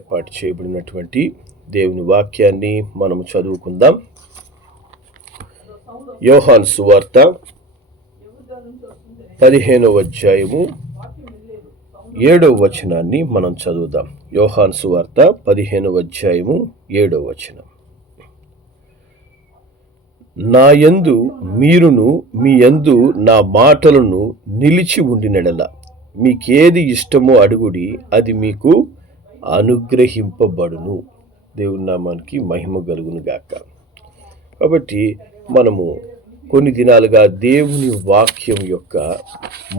ఏర్పాటు చేయబడినటువంటి దేవుని వాక్యాన్ని మనము చదువుకుందాం. యోహాను సువార్త 15వ అధ్యాయము 7వ వచనాన్ని మనం చదువుదాం. యోహాను సువార్త 15వ అధ్యాయము 7వ వచనం. నా యందు మీరును మీ యందు నా మాటలను నిలిచి ఉండినెడల మీకేది ఇష్టమో అడుగుడి, అది మీకు అనుగ్రహింపబడును. దేవుని నామానికి మహిమ కలుగును గాక. కాబట్టి మనము కొన్ని దినాలుగా దేవుని వాక్యం యొక్క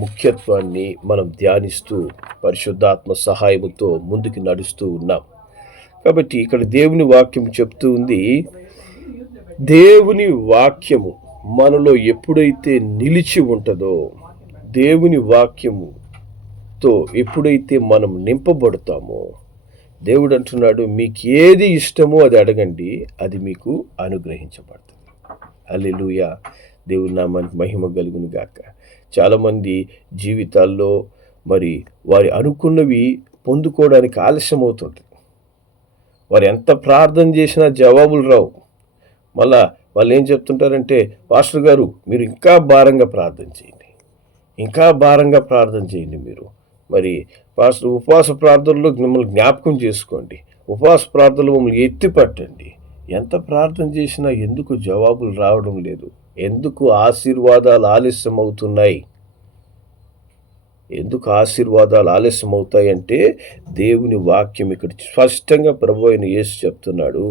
ముఖ్యత్వాన్ని మనం ధ్యానిస్తూ పరిశుద్ధాత్మ సహాయముతో ముందుకు నడుస్తూ ఉన్నాం. కాబట్టి ఇక్కడ దేవుని వాక్యం చెప్తూ ఉంది, దేవుని వాక్యము మనలో ఎప్పుడైతే నిలిచి ఉంటుందో, దేవుని వాక్యముతో ఎప్పుడైతే మనం నింపబడతామో, దేవుడు అంటున్నాడు, మీకు ఏది ఇష్టమో అది అడగండి, అది మీకు అనుగ్రహించబడుతుంది. హల్లెలూయా. దేవుని నామానికి మహిమ కలుగును గాక. చాలామంది జీవితాల్లో మరి వారి అనుకున్నవి పొందుకోవడానికి ఆలస్యం అవుతుంది. వారు ఎంత ప్రార్థన చేసినా జవాబులు రావు. మళ్ళా వాళ్ళు ఏం చెప్తుంటారంటే, పాస్టర్ గారు మీరు ఇంకా భారంగా ప్రార్థన చేయండి, ఇంకా భారంగా ప్రార్థన చేయండి. మీరు మరి పాస్టర్ ఉపవాస ప్రార్థనలో మిమ్మల్ని జ్ఞాపకం చేసుకోండి, ఉపవాస ప్రార్థనలు మమ్మల్ని ఎత్తి పట్టండి. ఎంత ప్రార్థన చేసినా ఎందుకు జవాబులు రావడం లేదు? ఎందుకు ఆశీర్వాదాలు ఆలస్యం అవుతున్నాయి? ఎందుకు ఆశీర్వాదాలు ఆలస్యం అవుతాయి అంటే, దేవుని వాక్యం ఇక్కడ స్పష్టంగా ప్రభువు అయిన యేసు చెప్తున్నాడు,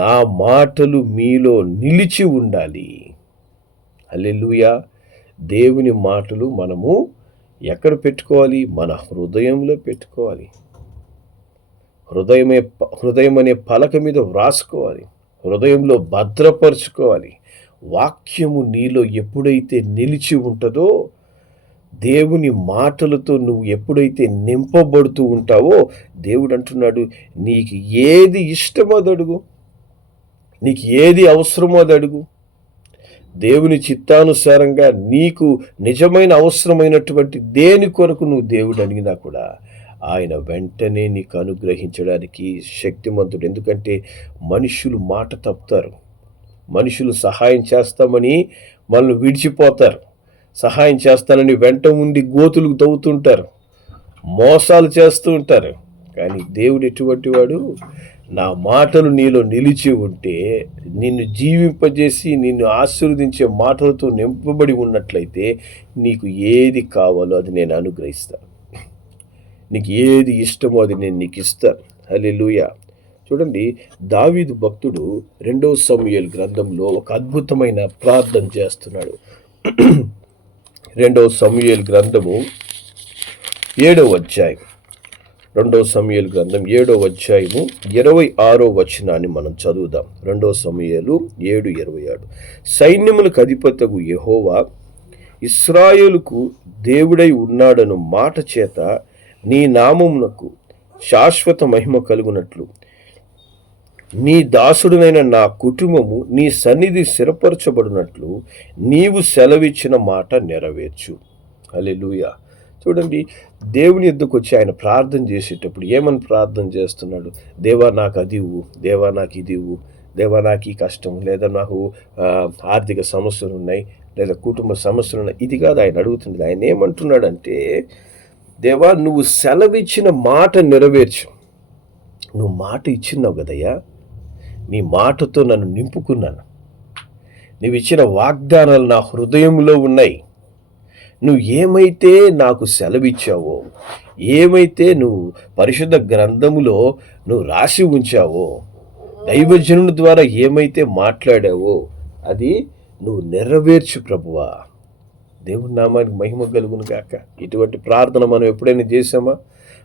నా మాటలు మీలో నిలిచి ఉండాలి. హల్లెలూయా. దేవుని మాటలు మనము ఎక్కడ పెట్టుకోవాలి? మన హృదయంలో పెట్టుకోవాలి. హృదయం అనే పలక మీద వ్రాసుకోవాలి, హృదయంలో భద్రపరుచుకోవాలి. వాక్యము నీలో ఎప్పుడైతే నిలిచి ఉంటుందో, దేవుని మాటలతో నువ్వు ఎప్పుడైతే నింపబడుతూ ఉంటావో, దేవుడు అంటున్నాడు, నీకు ఏది ఇష్టమో అది అడుగు, నీకు ఏది అవసరమో అది అడుగు. దేవుని చిత్తానుసారంగా నీకు నిజమైన అవసరమైనటువంటి దేని కొరకు నువ్వు దేవుడు అడిగినా కూడా ఆయన వెంటనే నీకు అనుగ్రహించడానికి శక్తిమంతుడు. ఎందుకంటే మనుషులు మాట తప్పుతారు, మనుషులు సహాయం చేస్తామని మనల్ని విడిచిపోతారు, సహాయం చేస్తానని వెంట ఉండి గోతులు తవ్వుతుంటారు, మోసాలు చేస్తూ ఉంటారు. కానీ దేవుడు ఎటువంటి వాడు? నా మాటలు నీలో నిలిచి ఉంటే, నిన్ను జీవింపజేసి నిన్ను ఆశీర్వదించే మాటలతో నింపబడి ఉన్నట్లయితే, నీకు ఏది కావాలో అది నేను అనుగ్రహిస్తాను, నీకు ఏది ఇష్టమో అది నేను నీకు ఇస్తాను. హల్లెలూయా. చూడండి, దావీదు భక్తుడు 2వ సమూయేలు గ్రంథంలో ఒక అద్భుతమైన ప్రార్థన చేస్తున్నాడు. 2వ సమూయేలు గ్రంథము 7వ అధ్యాయం, 2వ సమూయేలు గ్రంథం 7వ అధ్యాయము 26వ వచనాన్ని మనం చదువుదాం. 2వ సమూయేలు 7:26. సైన్యములకు అధిపతగు యెహోవా ఇశ్రాయేలుకు దేవుడై ఉన్నాడను మాట చేత నీ నామమునకు శాశ్వత మహిమ కలుగునట్లు నీ దాసుడునైన నా కుటుంబము నీ సన్నిధి స్థిరపరచబడినట్లు నీవు సెలవిచ్చిన మాట నెరవేర్చు. హల్లెలూయా. చూడండి, దేవుని యొద్దకు వచ్చి ఆయన ప్రార్థన చేసేటప్పుడు ఏమని ప్రార్థన చేస్తున్నాడు? దేవా నాకు అది ఇవ్వు, దేవా నాకు ఇది ఇవ్వు, దేవా నాకు ఈ కష్టం, లేదా నాకు ఆర్థిక సమస్యలు ఉన్నాయి, లేదా కుటుంబ సమస్యలు ఉన్నాయి. ఇది కాదు ఆయన అడుగుతుంది. ఆయన ఏమంటున్నాడంటే, దేవా నువ్వు సెలవిచ్చిన మాట నెరవేర్చు. నువ్వు మాట ఇచ్చినావు కదయ్యా, నీ మాటతో నన్ను నింపుకున్నాను, నువ్వు ఇచ్చిన వాగ్దానాలు నా హృదయంలో ఉన్నాయి. నువ్వు ఏమైతే నాకు సెలవిచ్చావో, ఏమైతే నువ్వు పరిశుద్ధ గ్రంథములో నువ్వు రాసి ఉంచావో, దైవజనుని ద్వారా ఏమైతే మాట్లాడావో అది నువ్వు నెరవేర్చు ప్రభువా. దేవుని నామానికి మహిమ కలుగును గాక. ఇటువంటి ప్రార్థన మనం ఎప్పుడైనా చేసామా?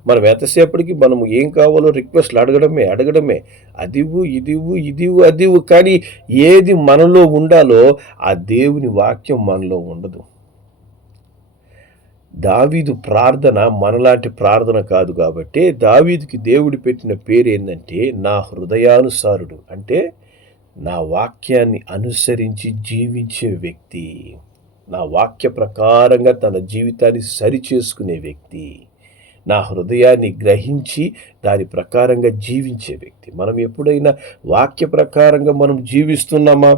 మనం ఎంతసేపటికి మనము ఏం కావాలో రిక్వెస్ట్లు అడగడమే, అదివు ఇదివు ఇదివు అదివు. కానీ ఏది మనలో ఉండాలో ఆ దేవుని వాక్యం మనలో ఉండదు. దావీదు ప్రార్థన మనలాంటి ప్రార్థన కాదు. కాబట్టి దావీదుకి దేవుడు పెట్టిన పేరు ఏంటంటే నా హృదయానుసారుడు, అంటే నా వాక్యాన్ని అనుసరించి జీవించే వ్యక్తి, నా వాక్య ప్రకారంగా తన జీవితాన్ని సరిచేసుకునే వ్యక్తి. నా హృదయాన్ని గ్రహించి దాని ప్రకారంగా జీవించే వ్యక్తి. మనం ఎప్పుడైనా వాక్య ప్రకారంగా మనం జీవిస్తున్నామా?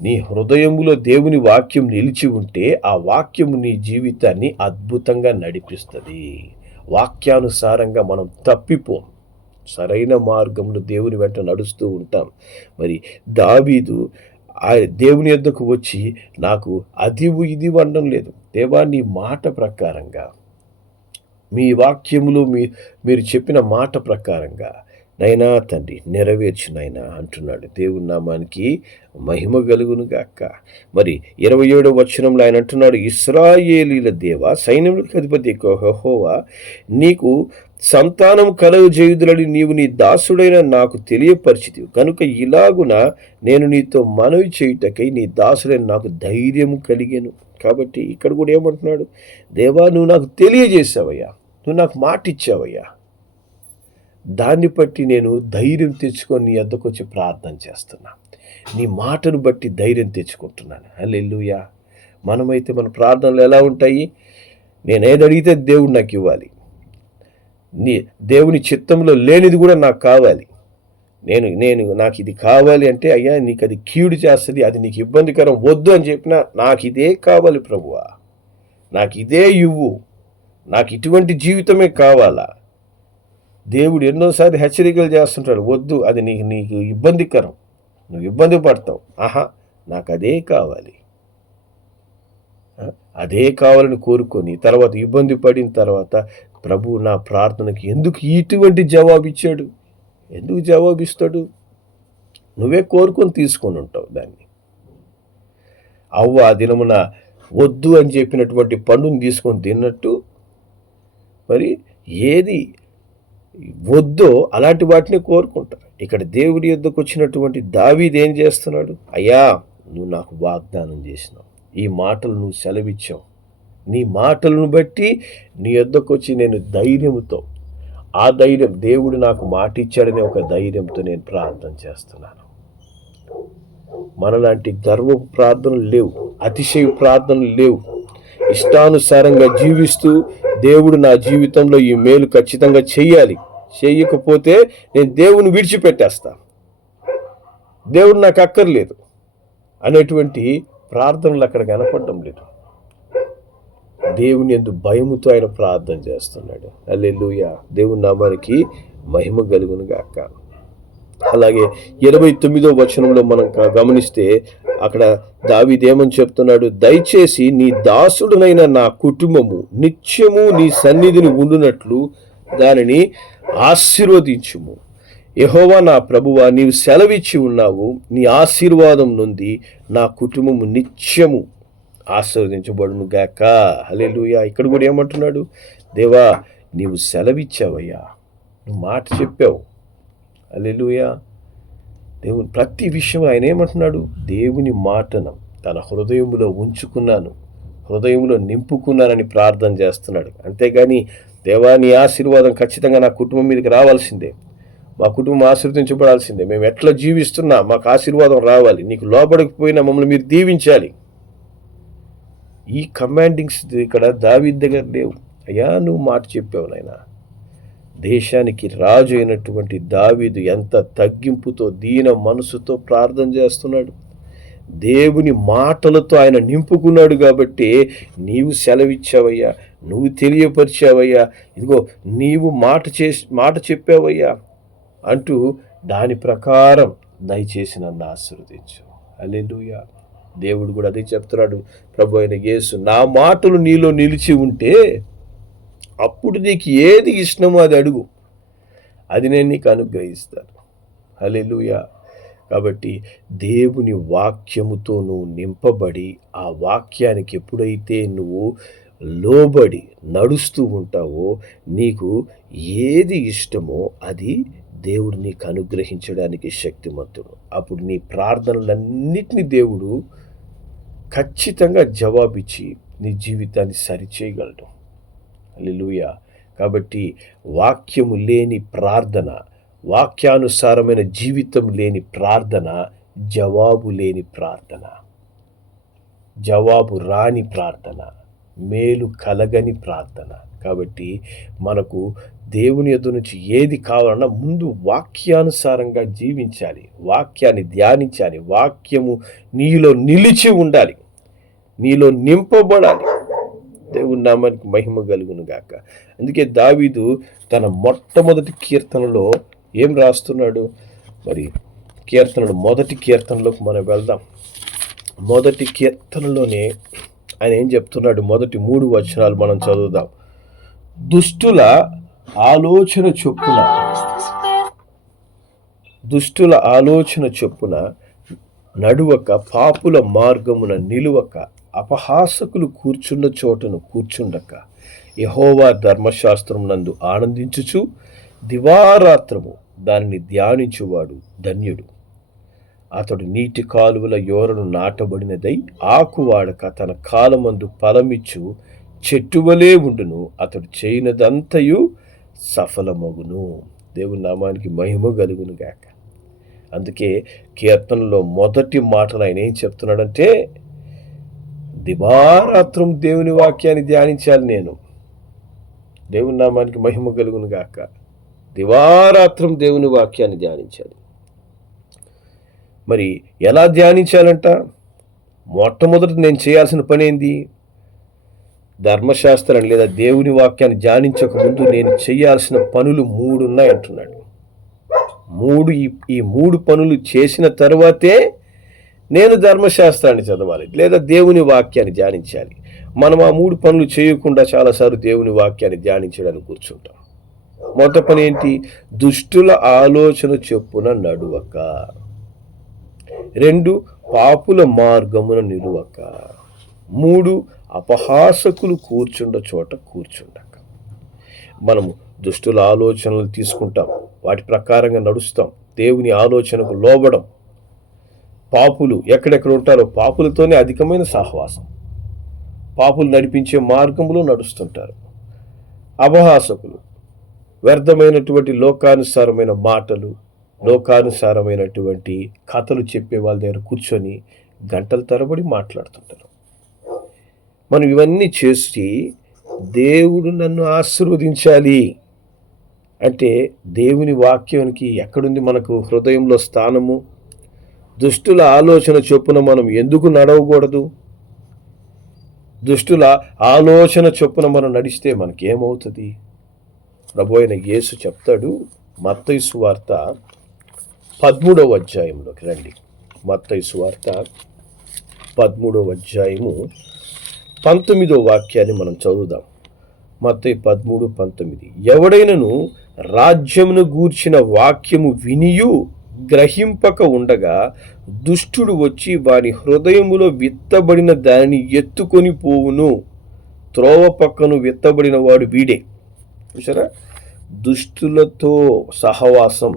నీ హృదయములో దేవుని వాక్యం నిలిచి ఉంటే ఆ వాక్యము నీ జీవితాన్ని అద్భుతంగా నడిపిస్తుంది. వాక్యానుసారంగా మనం తప్పిపోం. సరైన మార్గంలో దేవుని వెంట నడుస్తూ ఉంటాం. మరి దావీదు దేవుని యొద్దకు వచ్చి నాకు అదివు ఇది అనడం లేదు. దేవా, నీ మాట ప్రకారంగా, మీ వాక్యములో మీరు చెప్పిన మాట ప్రకారంగా నైనా తండ్రి నెరవేర్చు నైనా అంటున్నాడు. దేవుని నామానికి మహిమ కలుగును గాక. మరి 27వ వచనంలో ఆయన అంటున్నాడు, ఇశ్రాయేలీల దేవా, సైన్యములకు అధిపతి యెహోవా, నీకు సంతానం కలుగజేయుదులని నీవు నీ దాసుడైన నాకు తెలియపరిచితివి కనుక ఇలాగున నేను నీతో మనవి చేయుటకై నీ దాసుడైన నాకు ధైర్యము కలిగెను. కాబట్టి ఇక్కడ కూడా ఏమంటున్నాడు? దేవా, నువ్వు నాకు తెలియజేసావయ్యా, నువ్వు నాకు మాట ఇచ్చావయ్యా, దాన్ని బట్టి నేను ధైర్యం తెచ్చుకొని నీ వద్దకు వచ్చి ప్రార్థన చేస్తున్నా. నీ మాటను బట్టి ధైర్యం తెచ్చుకుంటున్నాను. హల్లెలూయా. మనమైతే మన ప్రార్థనలు ఎలా ఉంటాయి? నేను ఏది అడిగితే దేవుడు నాకు ఇవ్వాలి, దేవుని చిత్తంలో లేనిది కూడా నాకు కావాలి. నాకు ఇది కావాలి అంటే, అయ్యా నీకు అది కీడు చేస్తుంది, అది నీకు ఇబ్బందికరం, వద్దు అని చెప్పినా నాకు ఇదే కావాలి ప్రభువా, నాకు ఇదే ఇవ్వు, నాకు ఇటువంటి జీవితమే కావాలా. దేవుడు ఎన్నోసార్లు హెచ్చరికలు చేస్తుంటాడు, వద్దు, అది నీకు ఇబ్బందికరం, నువ్వు ఇబ్బంది పడతావు. నాకు అదే కావాలి, అదే కావాలని కోరుకొని తర్వాత ఇబ్బంది పడిన తర్వాత ప్రభు నా ప్రార్థనకి ఎందుకు ఇటువంటి జవాబు ఇచ్చాడు? ఎందుకు జవాబిస్తాడు? నువ్వే కోరుకొని తీసుకొని ఉంటావు దాన్ని. అవ్వ ఆ దినమున వద్దు అని చెప్పినటువంటి పండుని తీసుకొని తిన్నట్టు, మరి ఏది వద్దో అలాంటి వాటిని కోరుకుంటారు. ఇక్కడ దేవుడి యొద్దకు వచ్చినటువంటి దావీదు ఏం చేస్తున్నాడు? అయ్యా, నువ్వు నాకు వాగ్దానం చేసినావు, ఈ మాటలు నువ్వు సెలవిచ్చావు, నీ మాటలను బట్టి నీ యొద్దకు వచ్చి నేను ధైర్యంతో, ఆ ధైర్యం దేవుడు నాకు మాట ఇచ్చాడనే ఒక ధైర్యంతో నేను ప్రార్థన చేస్తున్నాను. మనలాంటి గర్వపు ప్రార్థనలు లేవు, అతిశయ ప్రార్థనలు లేవు. ఇష్టానుసారంగా జీవిస్తూ దేవుడు నా జీవితంలో ఈ మేలు ఖచ్చితంగా చెయ్యాలి, చేయకపోతే నేను దేవుని విడిచిపెట్టేస్తా, దేవుడు నాకు అక్కర్లేదు అనేటువంటి ప్రార్థనలు అక్కడ కనపడడం లేదు. దేవుని యందు భయముతో ఆయన ప్రార్థన చేస్తున్నాడు. హల్లెలూయా. దేవుని నామానికి మహిమ కలుగును గాక. అలాగే 29వ వచనంలో మనం గమనిస్తే అక్కడ దావీదు ఏమని చెప్తున్నాడు? దయచేసి నీ దాసుడునైన నా కుటుంబము నిత్యము నీ సన్నిధిని ఉండునట్లు దానిని ఆశీర్వదించుము. యెహోవా నా ప్రభువా, నీవు సెలవిచ్చి ఉన్నావు, నీ ఆశీర్వాదం నుండి నా కుటుంబము నిత్యము ఆశీర్వదించబడును గాక. హల్లెలూయా. ఇక్కడ కూడా ఏమంటున్నాడు? దేవా, నీవు సెలవిచ్చావయ్యా, నువ్వు మాట చెప్పావు. హల్లెలూయా. దేవుని ప్రతి విషయం ఆయన ఏమంటున్నాడు? దేవుని మాటను తన హృదయంలో ఉంచుకున్నాను, హృదయంలో నింపుకున్నానని ప్రార్థన చేస్తున్నాడు. అంతేగాని దేవా, నీ ఆశీర్వాదం ఖచ్చితంగా నా కుటుంబం మీదకి రావాల్సిందే, మా కుటుంబం ఆశీర్వదించబడాల్సిందే, మేము ఎట్లా జీవిస్తున్నా మాకు ఆశీర్వాదం రావాలి, నీకు లోబడకపోయినా మమ్మల్ని మీరు దీవించాలి. ఈ కమాండింగ్స్ ఇక్కడ దావీదు దగ్గర లేవు. అయ్యా, నువ్వు మాట చెప్పావు నాయనా. దేశానికి రాజు అయినటువంటి దావీదు ఎంత తగ్గింపుతో దీన మనసుతో ప్రార్థన చేస్తున్నాడు. దేవుని మాటలతో ఆయన నింపుకున్నాడు కాబట్టి నీవు సెలవిచ్చావయ్యా, నువ్వు తెలియపరిచావయ్యా, ఇదిగో నీవు మాట చెప్పావయ్యా అంటూ దాని ప్రకారం దయచేసి నన్ను ఆశీర్వదించు. హల్లెలూయా. దేవుడు కూడా అదే చెప్తున్నాడు. ప్రభు అయిన యేసు, నా మాటలు నీలో నిలిచి ఉంటే అప్పుడు నీకు ఏది ఇష్టమో అది అడుగు, అది నేను నీకు అనుగ్రహిస్తాను. హల్లెలూయా. కాబట్టి దేవుని వాక్యముతో నువ్వు నింపబడి ఆ వాక్యానికి ఎప్పుడైతే నువ్వు లోబడి నడుస్తూ ఉంటావో నీకు ఏది ఇష్టమో అది దేవుడు నీకు అనుగ్రహించడానికి శక్తిమంతుడు. అప్పుడు నీ ప్రార్థనలన్నిటినీ దేవుడు ఖచ్చితంగా జవాబిచ్చి నీ జీవితాన్ని సరిచేయగలడు. హల్లెలూయా. కాబట్టి వాక్యము లేని ప్రార్థన, వాక్యానుసారమైన జీవితం లేని ప్రార్థన జవాబు లేని ప్రార్థన, జవాబు రాని ప్రార్థన, మేలు కలగని ప్రార్థన. కాబట్టి మనకు దేవుని యొద్ద నుంచి ఏది కావాలన్నా ముందు వాక్యానుసారంగా జీవించాలి, వాక్యాన్ని ధ్యానించాలి, వాక్యము నీలో నిలిచి ఉండాలి, నీలో నింపబడాలి. దేవుని నామానికి మహిమ కలుగును గాక. అందుకే దావీదు తన మొట్టమొదటి కీర్తనలో ఏం రాస్తున్నాడు? మరి కీర్తనలు మొదటి కీర్తనలోకి మనం వెళ్దాం. మొదటి కీర్తనలోనే ఆయన ఏం చెప్తున్నాడు? మొదటి 3 వచనాలు మనం చదువుదాం. దుష్టుల ఆలోచన చొప్పున నడువక, పాపుల మార్గమున నిలువక, అపహాసకులు కూర్చున్న చోటను కూర్చుండక, యెహోవా ధర్మశాస్త్రం నందు ఆనందించుచు దివారాత్రము దానిని ధ్యానించువాడు ధన్యుడు. అతడు నీటి కాలువల యోరను నాటబడినదై ఆకు వాడక తన కాలమందు ఫలమిచ్చు చెట్టువలే ఉండును. అతడు చేయనదంతయు సఫలమగును. దేవుని నామానికి మహిమ కలుగును గాక. అందుకే కీర్తనలో మొదటి మాటలు ఆయన ఏం చెప్తున్నాడంటే, దివారాత్రం దేవుని వాక్యాన్ని ధ్యానించాలి నేను. దేవుని నామానికి మహిమ కలుగును గాక. దివారాత్రం దేవుని వాక్యాన్ని ధ్యానించాలి. మరి ఎలా ధ్యానించాలంట? మొట్టమొదటి నేను చేయాల్సిన పని ఏంది? ధర్మశాస్త్రాన్ని లేదా దేవుని వాక్యాన్ని ధ్యానించక ముందు నేను చేయాల్సిన పనులు 3 ఉన్నాయి అంటున్నాడు. ఈ 3 పనులు చేసిన తర్వాతే నేను ధర్మశాస్త్రాన్ని చదవాలి లేదా దేవుని వాక్యాన్ని ధ్యానించాలి. మనం ఆ 3 పనులు చేయకుండా చాలాసార్లు దేవుని వాక్యాన్ని ధ్యానించడానికి కూర్చుంటాం. మొదటి పని ఏంటి? దుష్టుల ఆలోచన చొప్పున నడువక. 2 పాపుల మార్గమున నిలువక. 3 అపహాసకులు కూర్చుండ చోట కూర్చుండక. మనము దుష్టుల ఆలోచనలు తీసుకుంటాం, వాటి ప్రకారంగా నడుస్తాం, దేవుని ఆలోచనకు లోబడం. పాపులు ఎక్కడెక్కడ ఉంటారో పాపులతోనే అధికమైన సహవాసం. పాపులు నడిపించే మార్గంలో నడుస్తుంటారు. అపహాసకులు వ్యర్థమైనటువంటి లోకానుసారమైన మాటలు, లోకానుసారమైనటువంటి కథలు చెప్పే వాళ్ళ దగ్గర కూర్చొని గంటల తరబడి మాట్లాడుతుంటారు. మనం ఇవన్నీ చేసి దేవుడు నన్ను ఆశీర్వదించాలి అంటే దేవుని వాక్యానికి ఎక్కడుంది మనకు హృదయంలో స్థానము? దుష్టుల ఆలోచన చొప్పున మనం ఎందుకు నడవకూడదు? దుష్టుల ఆలోచన చొప్పున మనం నడిస్తే మనకేమవుతుంది? ప్రభువైన యేసు చెప్తాడు. మత్తయి సువార్త 13వ అధ్యాయంలోకి రండి. మత్తయి సువార్త 13వ అధ్యాయము 19వ వాక్యాన్ని మనం చదువుదాం. మత్తయి 13:19. ఎవడైనను రాజ్యమును గూర్చిన వాక్యము వినియు గ్రహింపక ఉండగా దుష్టుడు వచ్చి వారి హృదయములో విత్తబడిన దానిని ఎత్తుకొని పోవును. త్రోవ పక్కను విత్తబడిన వాడు వీడే. చూసారా? దుష్టులతో సహవాసం,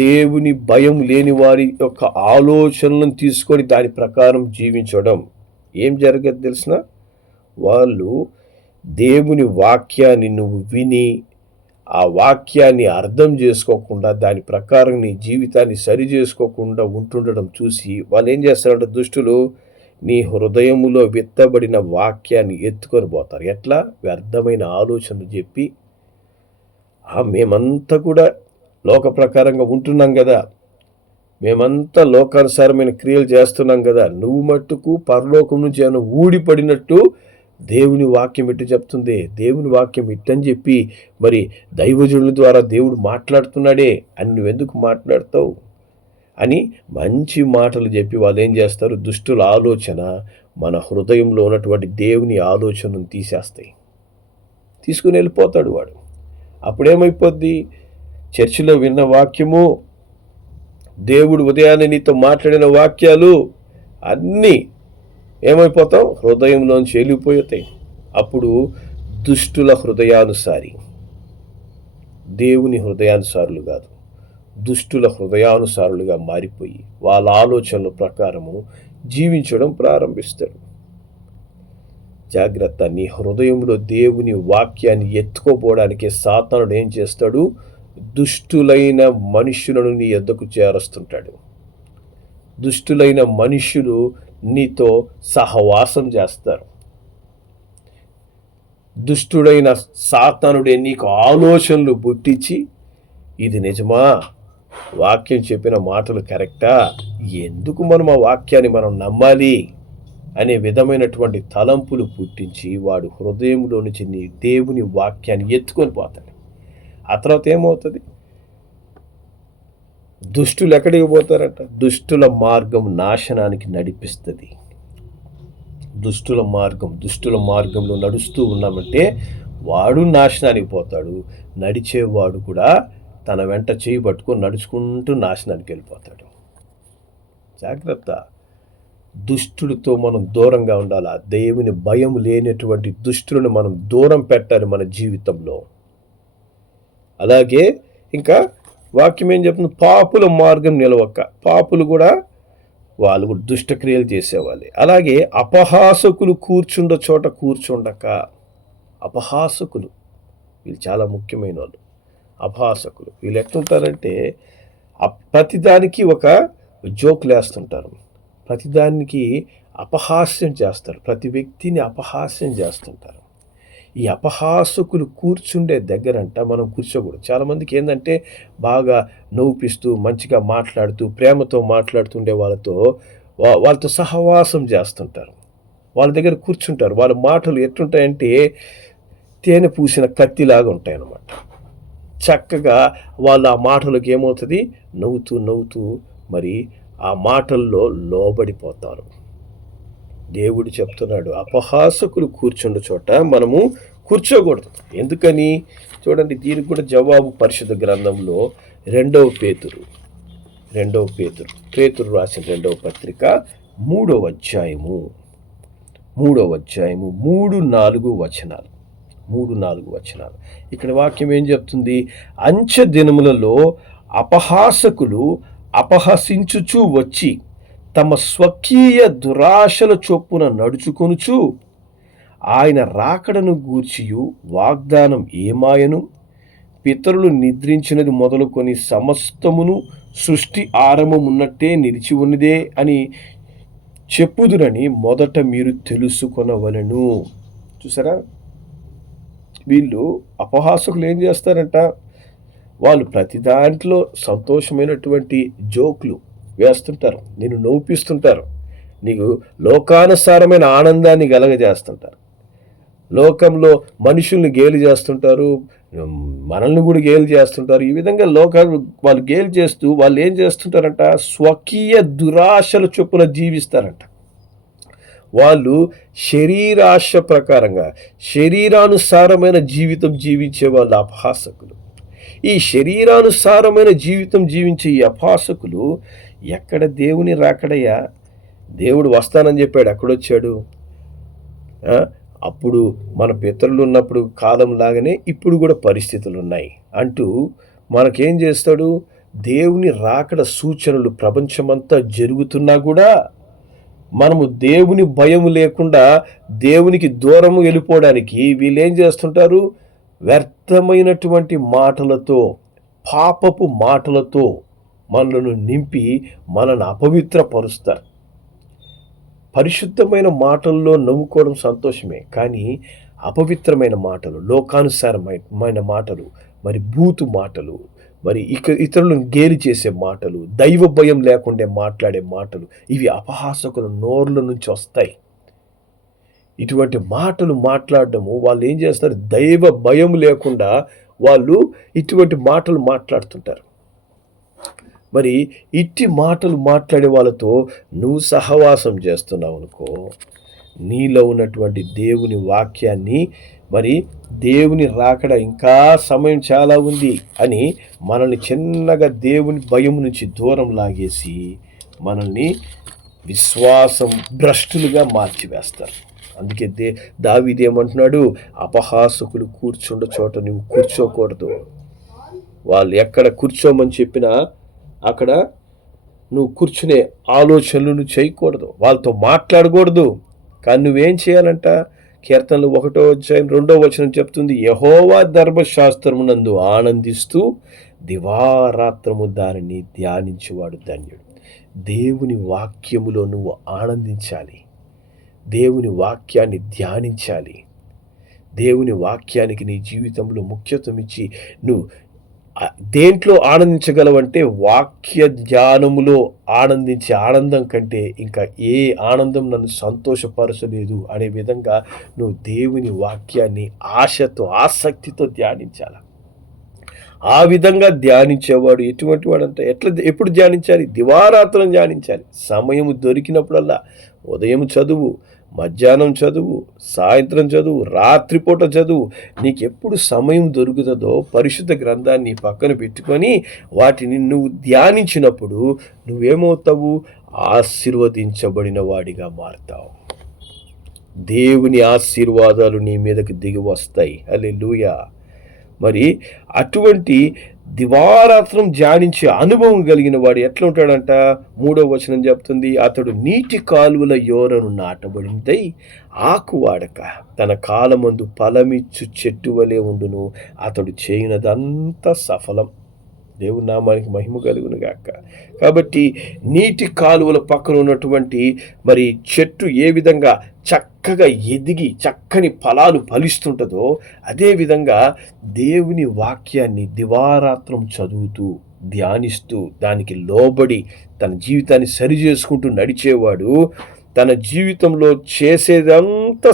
దేవుని భయం లేని వారి యొక్క ఆలోచనలను తీసుకొని దాని ప్రకారం జీవించడం ఏం జరగదు తెలిసిన? వాళ్ళు దేవుని వాక్యాన్ని నువ్వు విని ఆ వాక్యాన్ని అర్థం చేసుకోకుండా దాని ప్రకారం నీ జీవితాన్ని సరి చేసుకోకుండా ఉంటుండడం చూసి వాళ్ళు ఏం చేస్తారంటే దుష్టులు నీ హృదయములో విత్తబడిన వాక్యాన్ని ఎత్తుకొని పోతారు. ఎట్లా? వ్యర్థమైన ఆలోచనలు చెప్పి, మేమంతా కూడా లోక ప్రకారంగా ఉంటున్నాం కదా, మేమంతా లోకానుసారమైన క్రియలు చేస్తున్నాం కదా, నువ్వు మట్టుకు పరలోకం నుంచి ఏమైనా ఊడిపడినట్టు దేవుని వాక్యం ఇట్టు చెప్తుంది, దేవుని వాక్యం ఇట్టని చెప్పి మరి దైవజనుల ద్వారా దేవుడు మాట్లాడుతున్నాడే అని నువ్వెందుకు మాట్లాడతావు అని మంచి మాటలు చెప్పి వాళ్ళు ఏం చేస్తారు? దుష్టుల ఆలోచన మన హృదయంలో ఉన్నటువంటి దేవుని ఆలోచనను తీసేస్తాయి, తీసుకుని వెళ్ళిపోతాడు వాడు. అప్పుడేమైపోద్ది? చర్చిలో విన్న వాక్యము, దేవుడు ఉదయాన్నే నీతో మాట్లాడిన వాక్యాలు అన్నీ ఏమైపోతాం? హృదయంలోంచి వెళ్ళిపోతాయి. అప్పుడు దుష్టుల హృదయానుసారి, దేవుని హృదయానుసారులు కాదు, దుష్టుల హృదయానుసారులుగా మారిపోయి వాళ్ళ ఆలోచనల ప్రకారము జీవించడం ప్రారంభిస్తారు. జాగ్రత్త. నీ హృదయంలో దేవుని వాక్యాన్ని ఎత్తుకోపోవడానికి సాతానుడు ఏం చేస్తాడు? దుష్టులైన మనుషులను నీ యొద్దకు చేరుస్తుంటాడు. దుష్టులైన మనుషులు నీతో సహవాసం చేస్తారు. దుష్టుడైన సాతానుడే నీకు ఆలోచనలు పుట్టించి, ఇది నిజమా, వాక్యం చెప్పిన మాటలు కరెక్టా, ఎందుకు మనం ఆ వాక్యాన్ని మనం నమ్మాలి అనే విధమైనటువంటి తలంపులు పుట్టించి వాడు హృదయంలో నుంచి నీ దేవుని వాక్యాన్ని ఎత్తుకొని పోతాడు. ఆ తర్వాత ఏమవుతుంది? దుష్టులు ఎక్కడికి పోతారట? దుష్టుల మార్గం నాశనానికి నడిపిస్తుంది. దుష్టుల మార్గంలో నడుస్తూ ఉన్నామంటే వాడు నాశనానికి పోతాడు, నడిచేవాడు కూడా తన వెంట చేయి పట్టుకొని నడుచుకుంటూ నాశనానికి వెళ్ళిపోతాడు. జాగ్రత్త. దుష్టులతో మనం దూరంగా ఉండాలి. దేవుని భయం లేనటువంటి దుష్టులను మనం దూరం పెట్టాలి మన జీవితంలో. అలాగే ఇంకా వాక్యం ఏం చెప్తుంది? పాపుల మార్గం నిలవక. పాపులు కూడా వాళ్ళు కూడా దుష్టక్రియలు చేసేవాళ్ళే. అలాగే అపహాసకులు కూర్చుండ చోట కూర్చుండక. అపహాసకులు వీళ్ళు చాలా ముఖ్యమైన వాళ్ళు. అపహాసకులు వీళ్ళు ఎట్లుంటారంటే ప్రతిదానికి ఒక జోకులు వేస్తుంటారు, ప్రతిదానికి అపహాస్యం చేస్తారు, ప్రతి వ్యక్తిని అపహాస్యం చేస్తుంటారు. ఈ అపహాసకులు కూర్చుండే దగ్గరంట మనం కూర్చోకూడదు. చాలామందికి ఏంటంటే బాగా నవ్వుపిస్తూ మంచిగా మాట్లాడుతూ ప్రేమతో మాట్లాడుతుండే వాళ్ళతో సహవాసం చేస్తుంటారు, వాళ్ళ దగ్గర కూర్చుంటారు. వాళ్ళ మాటలు ఎట్లుంటాయంటే తేనె పూసిన కత్తిలాగా ఉంటాయన్నమాట. చక్కగా వాళ్ళ ఆ మాటలకు ఏమవుతుంది? నవ్వుతూ మరి ఆ మాటల్లో లోబడిపోతారు. దేవుడు చెప్తున్నాడు, అపహాసకులు కూర్చుండ చోట మనము కూర్చోకూడదు. ఎందుకని? చూడండి, దీనికి కూడా జవాబు పరిశుద్ధ గ్రంథంలో పేతురు రాసిన 2వ పత్రిక 3వ అధ్యాయము 3-4 వచనాలు. ఇక్కడ వాక్యం ఏం చెప్తుంది? అంచె దినములలో అపహాసకులు అపహసించుచూ వచ్చి తమ స్వకీయ దురాశల చొప్పున నడుచుకొనుచు ఆయన రాకడను గూర్చియు వాగ్దానం ఏమాయను, పితరులు నిద్రించినది మొదలుకొని సమస్తమును సృష్టి ఆరంభమున్నట్టే నిలిచి ఉన్నదే అని చెప్పుదురని మొదట మీరు తెలుసుకొనవలెను. చూసారా? వీళ్ళు అపహాసకులు ఏం చేస్తారంట? వాళ్ళు ప్రతి దాంట్లో సంతోషమైనటువంటి జోకులు వేస్తుంటారు, నేను నవ్వుపిస్తుంటారు, నీకు లోకానుసారమైన ఆనందాన్ని కలగజేస్తుంటారు. లోకంలో మనుషుల్ని గేలి చేస్తుంటారు, మనల్ని కూడా గేలి చేస్తుంటారు. ఈ విధంగా వాళ్ళు గేలి చేస్తూ వాళ్ళు ఏం చేస్తుంటారంట? స్వకీయ దురాశల చొప్పున జీవిస్తారంట. వాళ్ళు శరీరాశ ప్రకారంగా శరీరానుసారమైన జీవితం జీవించే వాళ్ళు అపహాసకులు. ఈ శరీరానుసారమైన జీవితం జీవించే ఈ అపహాసకులు ఎక్కడ దేవుని రాకడయ్యా? దేవుడు వస్తానని చెప్పాడు, ఎక్కడొచ్చాడు? అప్పుడు మన పితరులు ఉన్నప్పుడు కాలం లాగానే ఇప్పుడు కూడా పరిస్థితులు ఉన్నాయి అంటూ మనకేం చేస్తాడు? దేవుని రాకడ సూచనలు ప్రపంచమంతా జరుగుతున్నా కూడా మనము దేవుని భయం లేకుండా దేవునికి దూరము వెళ్ళిపోవడానికి వీళ్ళు ఏం చేస్తుంటారు? వ్యర్థమైనటువంటి మాటలతో, పాపపు మాటలతో మనలను నింపి మనల్ని అపవిత్రపరుస్తారు. పరిశుద్ధమైన మాటల్లో నవ్వుకోవడం సంతోషమే, కానీ అపవిత్రమైన మాటలు, లోకానుసారమైన మాటలు, మరి బూతు మాటలు, మరి ఇతరులను గేలి చేసే మాటలు, దైవ భయం లేకుండా మాట్లాడే మాటలు, ఇవి అపహాసకుల నోర్ల నుంచి వస్తాయి. ఇటువంటి మాటలు మాట్లాడడము, వాళ్ళు ఏం చేస్తారు? దైవ భయం లేకుండా వాళ్ళు ఇటువంటి మాటలు మాట్లాడుతుంటారు. మరి ఇట్టి మాటలు మాట్లాడే వాళ్ళతో నువ్వు సహవాసం చేస్తున్నావు అనుకో, నీలో ఉన్నటువంటి దేవుని వాక్యాన్ని, మరి దేవుని రాకడ ఇంకా సమయం చాలా ఉంది అని మనల్ని చిన్నగా దేవుని భయం నుంచి దూరం లాగేసి మనల్ని విశ్వాసం భ్రష్టులుగా మార్చివేస్తారు. అందుకే దావీదు ఏమంటున్నాడు? అపహాసకులు కూర్చుండ చోట నువ్వు కూర్చోకూడదు. వాళ్ళు ఎక్కడ కూర్చోమని చెప్పినా అక్కడ నువ్వు కూర్చునే ఆలోచనలు నువ్వు చేయకూడదు, వాళ్ళతో మాట్లాడకూడదు. కానీ నువ్వేం చేయాలంట? కీర్తనలు 1వ అధ్యాయం 2వ వచనం చెప్తుంది, యెహోవా ధర్మశాస్త్రమునందు ఆనందిస్తూ దివారాత్రము దానిని ధ్యానించేవాడు ధన్యుడు. దేవుని వాక్యములో నువ్వు ఆనందించాలి, దేవుని వాక్యాన్ని ధ్యానించాలి. దేవుని వాక్యానికి నీ జీవితంలో ముఖ్యత్వం ఇచ్చి నువ్వు దేంట్లో ఆనందించగలవంటే వాక్య ధ్యానములో ఆనందించే ఆనందం కంటే ఇంకా ఏ ఆనందం నన్ను సంతోషపరచలేదు అనే విధంగా నువ్వు దేవుని వాక్యాన్ని ఆశతో ఆసక్తితో ధ్యానించాలి. ఆ విధంగా ధ్యానించేవాడు ఎటువంటి వాడంటే ఎప్పుడు ధ్యానించాలి? దివారాత్రం ధ్యానించాలి. సమయం దొరికినప్పుడల్లా ఉదయం చదువు, మధ్యాహ్నం చదువు, సాయంత్రం చదువు, రాత్రిపూట చదువు. నీకు ఎప్పుడు సమయం దొరుకుతుందో పరిశుద్ధ గ్రంథాన్ని పక్కన పెట్టుకొని వాటిని నువ్వు ధ్యానించినప్పుడు నువ్వేమవుతావు? ఆశీర్వదించబడిన వాడిగా మారుతావు. దేవుని ఆశీర్వాదాలు నీ మీదకి దిగి వస్తాయి. హల్లెలూయా. మరి అటువంటి దివారాత్రం ధ్యానించే అనుభవం కలిగిన వాడు ఎట్లా ఉంటాడంట? 3వ వచనం చెప్తుంది, అతడు నీటి కాలువల యోరను నాటబడిందై ఆకువాడక తన కాలమందు ఫలమిచ్చు చెట్టు వలె ఉండును, అతడు చేయనదంతా సఫలం. దేవుని నామానికి మహిమ కలుగును గాక. కాబట్టి నీటి కాలువల పక్కన ఉన్నటువంటి మరి చెట్టు ఏ విధంగా చక్కగా ఎదిగి చక్కని ఫలాలు ఫలిస్తుంటుందో అదేవిధంగా దేవుని వాక్యాన్ని దివారాత్రం చదువుతూ ధ్యానిస్తూ దానికి లోబడి తన జీవితాన్ని సరిచేసుకుంటూ నడిచేవాడు తన జీవితంలో చేసేదంతా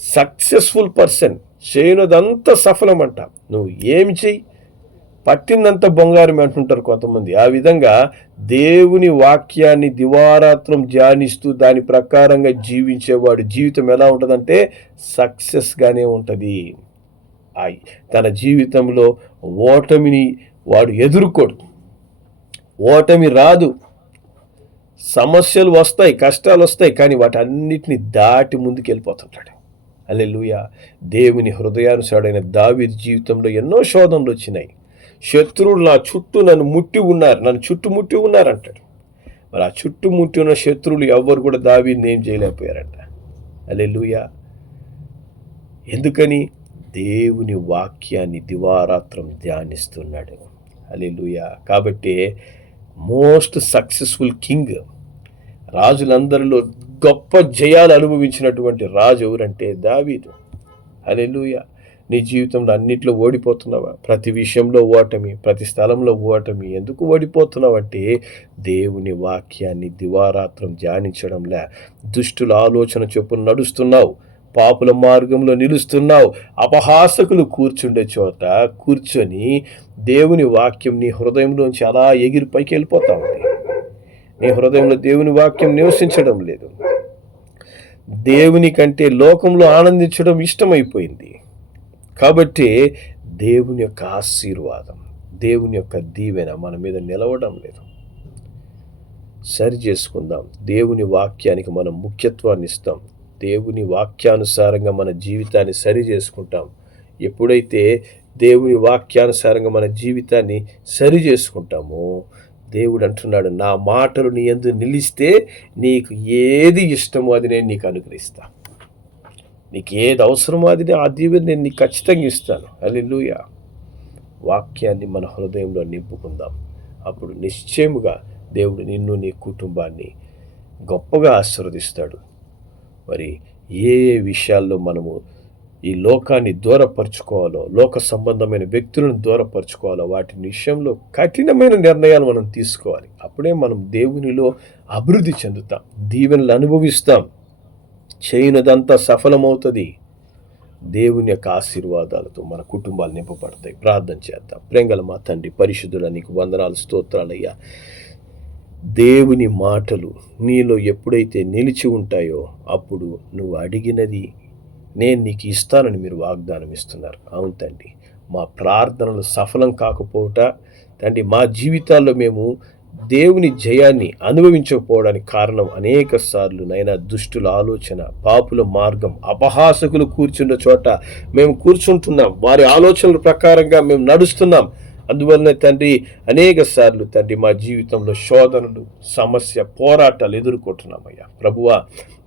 సక్సెస్ఫుల్ పర్సన్. చేయనదంతా సఫలమంట. నువ్వు ఏమి చెయ్యి, పట్టిందంత బంగారం అంటుంటారు కొంతమంది. ఆ విధంగా దేవుని వాక్యాన్ని దివారాత్రం ధ్యానిస్తూ దాని ప్రకారంగా జీవించేవాడు జీవితం ఎలా ఉంటుందంటే సక్సెస్గానే ఉంటుంది. తన జీవితంలో ఓటమిని వాడు ఎదుర్కోడు. ఓటమి రాదు. సమస్యలు వస్తాయి, కష్టాలు వస్తాయి, కానీ వాటన్నిటిని దాటి ముందుకు వెళ్ళిపోతుంటాడు. హల్లెలూయా. దేవుని హృదయానుసారుడైన దావీదు జీవితంలో ఎన్నో శోధనలు వచ్చినాయి. శత్రువులు నా చుట్టూ నన్ను చుట్టుముట్టి ఉన్నారు అంటాడు. మరి ఆ చుట్టుముట్టి ఉన్న శత్రువులు ఎవ్వరు కూడా దావీదుని ఏం చేయలేకపోయారంట. హల్లెలూయా. ఎందుకని? దేవుని వాక్యాన్ని దివారాత్రం ధ్యానిస్తున్నాడు. హల్లెలూయా. కాబట్టి మోస్ట్ సక్సెస్ఫుల్ కింగ్, రాజులందరిలో గొప్ప జయాలు అనుభవించినటువంటి రాజు ఎవరంటే దావీదు. హల్లెలూయా. నీ జీవితంలో అన్నిట్లో ఓడిపోతున్నావా? ప్రతి విషయంలో ఓటమి, ప్రతి స్థలంలో ఓటమి. ఎందుకు ఓడిపోతున్నావు అంటే దేవుని వాక్యాన్ని దివారాత్రం ధ్యానించడంలే. దుష్టుల ఆలోచన చొప్పున నడుస్తున్నావు, పాపుల మార్గంలో నిలుస్తున్నావు. అపహాసకులు కూర్చుండే చోట కూర్చొని దేవుని వాక్యం నీ హృదయంలోంచి అలా ఎగిరి పైకి వెళ్ళిపోతా ఉంది. నీ హృదయంలో దేవుని వాక్యం నివసించడం లేదు. దేవుని కంటే లోకంలో ఆనందించడం ఇష్టమైపోయింది. కాబట్టి దేవుని యొక్క ఆశీర్వాదం, దేవుని యొక్క దీవెన మన మీద నిలవడం లేదు. సరి చేసుకుందాం. దేవుని వాక్యానికి మనం ముఖ్యత్వాన్ని ఇస్తాం. దేవుని వాక్యానుసారంగా మన జీవితాన్ని సరి చేసుకుంటాం. ఎప్పుడైతే దేవుని వాక్యానుసారంగా మన జీవితాన్ని సరి చేసుకుంటామో దేవుడు అంటున్నాడు, నా మాటలు నీ యందు నిలిస్తే నీకు ఏది ఇష్టమో అది నేను నీకు అనుగ్రహిస్తాను. నీకు ఏది అవసరమో అది ఆ దీవెన నేను నీకు ఖచ్చితంగా ఇస్తాను. హల్లెలూయా. వాక్యాన్ని మన హృదయంలో నింపుకుందాం. అప్పుడు నిశ్చయముగా దేవుడు నిన్ను నీ కుటుంబాన్ని గొప్పగా ఆశీర్వదిస్తాడు. మరి ఏ విషయాల్లో మనము ఈ లోకాన్ని దూరపరుచుకోవాలో, లోక సంబంధమైన వ్యక్తులను దూరపరుచుకోవాలో వాటి విషయంలో కఠినమైన నిర్ణయాలు మనం తీసుకోవాలి. అప్పుడే మనం దేవునిలో అభివృద్ధి చెందుతాం, దీవెనలు అనుభవిస్తాం, చేయనదంతా సఫలమవుతుంది. దేవుని యొక్క ఆశీర్వాదాలతో మన కుటుంబాలు నింపబడతాయి. ప్రార్థన చేద్దాం. ప్రేంగల మా తండ్రి పరిశుద్ధుల, నీకు వందనాలు, స్తోత్రాలయ్యా. దేవుని మాటలు నీలో ఎప్పుడైతే నిలిచి ఉంటాయో అప్పుడు నువ్వు అడిగినది నేను నీకు ఇస్తానని మీరు వాగ్దానం ఇస్తున్నారు. అవును తండ్రి, మా ప్రార్థనలు సఫలం కాకపోవట తండ్రి, మా జీవితాల్లో మేము దేవుని జయాన్ని అనుభవించకపోవడానికి కారణం అనేక సార్లు నైనా దుష్టుల ఆలోచన, పాపుల మార్గం, అపహాసకులు కూర్చున్న చోట మేము కూర్చుంటున్నాం, వారి ఆలోచనల ప్రకారంగా మేము నడుస్తున్నాం. అందువల్లనే తండ్రి అనేక సార్లు తండ్రి మా జీవితంలో శోధనలు, సమస్య, పోరాటాలు ఎదుర్కొంటున్నామయ్యా. ప్రభువా,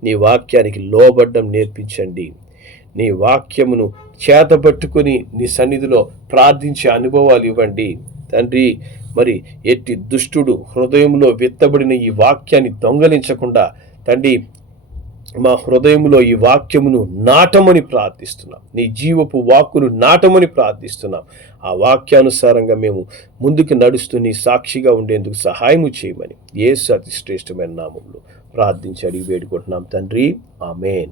నీ వాక్యానికి లోబడ్డం నేర్పించండి. నీ వాక్యమును చేతపట్టుకొని నీ సన్నిధిలో ప్రార్థించే అనుభవాలు ఇవ్వండి తండ్రి. మరి ఎట్టి దుష్టుడు హృదయంలో విత్తబడిన ఈ వాక్యాన్ని దొంగలించకుండా తండ్రి మా హృదయంలో ఈ వాక్యమును నాటమని ప్రార్థిస్తున్నాం. నీ జీవపు వాక్కును నాటమని ప్రార్థిస్తున్నాం. ఆ వాక్యానుసారంగా మేము ముందుకు నడుస్తూ నీ సాక్షిగా ఉండేందుకు సహాయము చేయమని యేసు అతి శ్రేష్టమైన నామములో ప్రార్థించి అడిగి వేడుకుంటున్నాం తండ్రి. ఆమేన్.